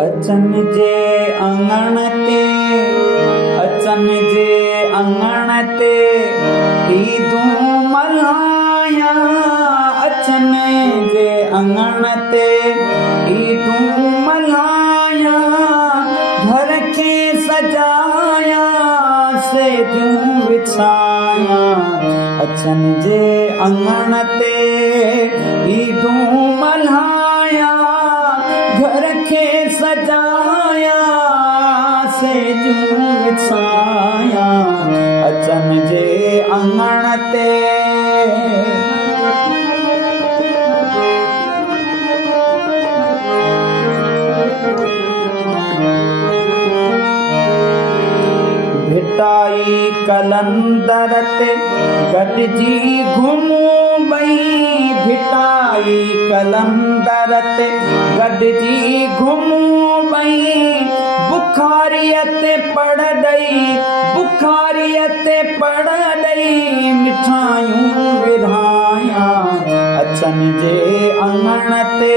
अचन जे अंगण ते अचन जे अंगण ते ईदूं मल्हाया अचन जे अंगण ते ईदूं मल्हाया घर खे सजाया सेजूं विछाया अचन जे अंगण ते ईदूं मल्हाया घर खे सजाया सेजूं विछाया अचन जे अंगण ते भिटाई कलंदर ते गॾिजी घुमूं ॿई भिटाई कलंदर ते गॾिजी घुमूं ॿई बुखारीअ ते पढ़ ॾई मिठायूं विरहाया अचन जे अंगण ते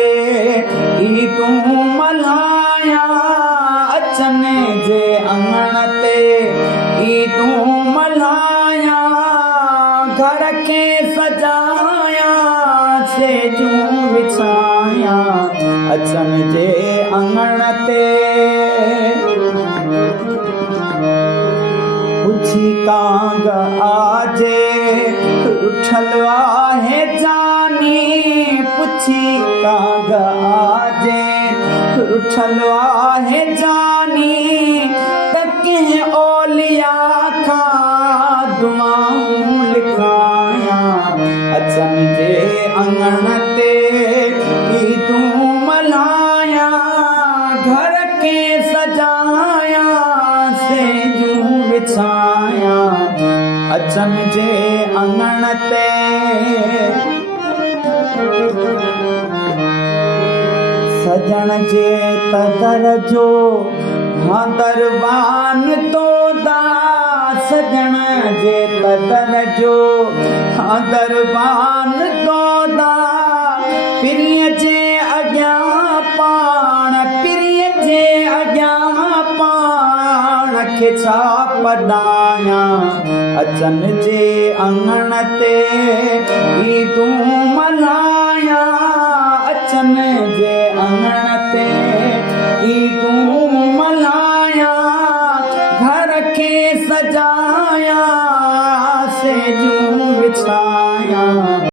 ईदूं मल्हाया अचन जे अंगण ते ईदूं मल्हाया घर खे सजाया सेजूं विछाया अचन जे अंगण ते पुछी कांग आजे उठल आहे जानी पुछी कांग आजे उठल आहे जानी त कंहिं औलिया खां दुआऊं लिखाया अचन जे अंगण ते ईदूं मल्हाया घर खे सजाया सेजूं विछाया अचन जे अंगण ते सजण जे तदर जो हाँ दरबान तोदा सजण जे तदर जो हाँ दरबान तोदा पिरीअ जे अॻियां पाण पिरीअ जे अॻियां पाण खे छा पढ़ाया अचन जे अंगण ते ईदूं मल्हाया